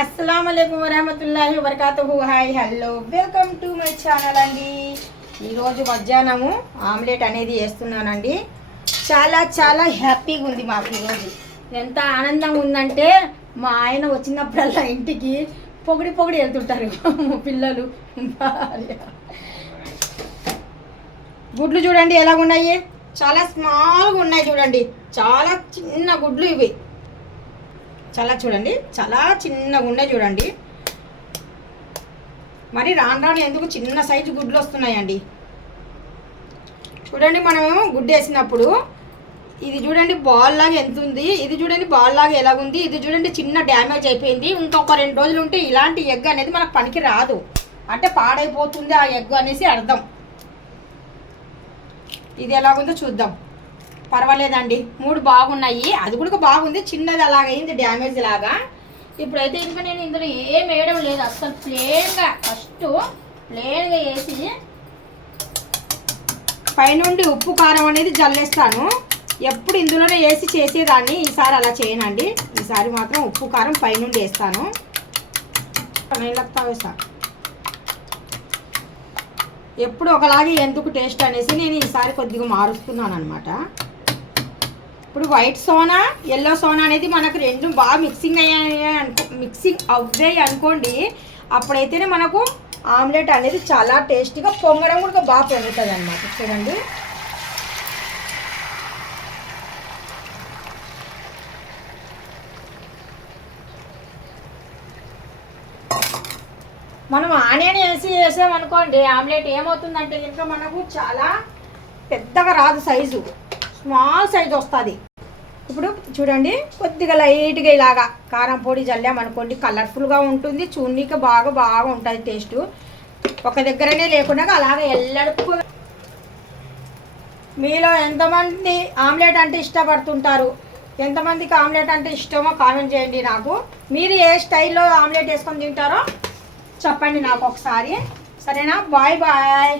అస్సలాము అలైకుం వరహమతుల్లాహి వబరకాతుహు. Hi hello welcome to my channel అండి. ఈరోజు మధ్యాహ్నము ఆమ్లెట్ అనేది వేస్తున్నానండి. చాలా చాలా హ్యాపీగా ఉంది మాకు ఈరోజు. ఎంత ఆనందంగా ఉందంటే మా ఆయన వచ్చినప్పుడల్లా ఇంటికి పొగిడి పొగిడి వెళ్తుంటారు పిల్లలు భార్య. గుడ్లు చూడండి ఎలాగున్నాయి, చాలా స్మాల్గా ఉన్నాయి చూడండి. చాలా చిన్న గుడ్లు ఇవి, చాలా చూడండి చాలా చిన్నగా ఉన్నాయి చూడండి. మరి రాను రాను ఎందుకు చిన్న సైజు గుడ్లు వస్తున్నాయండి. చూడండి మనము గుడ్డు వేసినప్పుడు ఇది చూడండి బాల్ లాగా ఎంత ఉంది, ఇది చూడండి బాల్ లాగా ఎలాగుంది, ఇది చూడండి చిన్న డ్యామేజ్ అయిపోయింది. ఇంకొక 2 రోజులు ఉంటే ఇలాంటి ఎగ్ అనేది మనకు పనికి రాదు, అంటే పాడైపోతుంది ఆ ఎగ్ అనేసి అర్థం. ఇది ఎలాగుందో చూద్దాం. పర్వాలేదండి, 3 బాగున్నాయి, అది కూడా బాగుంది. చిన్నది అలాగైంది డ్యామేజ్ లాగా. ఇప్పుడైతే ఇంకా నేను ఇందులో ఏం వేయడం లేదు, అసలు ప్లేన్గా ఫస్ట్ ప్లేన్గా వేసి పైనుండి ఉప్పు కారం అనేది జల్లేస్తాను. ఎప్పుడు ఇందులోనే వేసి చేసేదాన్ని, ఈసారి అలా చేయనండి. ఈసారి మాత్రం ఉప్పు కారం పైనుండి వేస్తాను. ఎప్పుడు ఒకలాగే ఎందుకు టేస్ట్ అనేసి నేను ఈసారి కొద్దిగా మారుస్తున్నాను అనమాట. ఇప్పుడు వైట్ సోనా ఎల్లో సోనా అనేది మనకు రెండు బాగా మిక్సింగ్ అవ్వాయి అనుకోండి, అప్పుడైతేనే మనకు ఆమ్లెట్ అనేది చాలా టేస్టీగా పొంగడం కూడా బాగా పొంగుతుంది అనమాట. చూడండి మనం ఆనియన్ వేసామనుకోండి ఆమ్లెట్ ఏమవుతుందంటే ఇంకా మనకు చాలా పెద్దగా రాదు, సైజు స్మాల్ సైజు వస్తుంది. ఇప్పుడు చూడండి కొద్దిగా లైట్గా ఇలాగా కారం పొడి జల్లామనుకోండి కలర్ఫుల్గా ఉంటుంది, చూడనీకి బాగా ఉంటుంది టేస్ట్. ఒక దగ్గరనే లేకుండా అలాగే ఎల్లడుపు. మీలో ఎంతమంది ఆమ్లెట్ అంటే ఇష్టపడుతుంటారు, ఎంతమందికి ఆమ్లెట్ అంటే ఇష్టమో కామెంట్ చేయండి నాకు. మీరు ఏ స్టైల్లో ఆమ్లెట్ వేసుకొని తింటారో చెప్పండి నాకు ఒకసారి, సరేనా? Bye bye.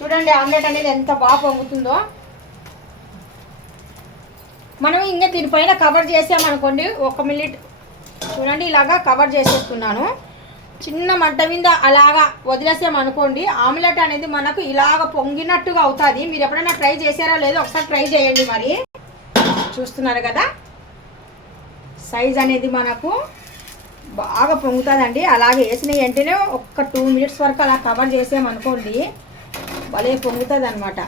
చూడండి ఆమ్లెట్ అనేది ఎంత బాగా పొంగుతుందో. మనం ఇంకా దీనిపైన కవర్ చేసామనుకోండి 1 మినిట్, చూడండి ఇలాగా కవర్ చేసేస్తున్నాను. చిన్న మంట మీద అలాగా వదిలేసామనుకోండి ఆమ్లెట్ అనేది మనకు ఇలాగ పొంగినట్టుగా అవుతుంది. మీరు ఎప్పుడైనా ట్రై చేశారో లేదో ఒకసారి ట్రై చేయండి. మరి చూస్తున్నారు కదా సైజ్ అనేది మనకు బాగా పొంగుతుందండి. అలాగే వేసిన వెంటనే ఒక 2 మినిట్స్ వరకు అలా కవర్ చేసామనుకోండి భలే పొంగుతుంది అనమాట.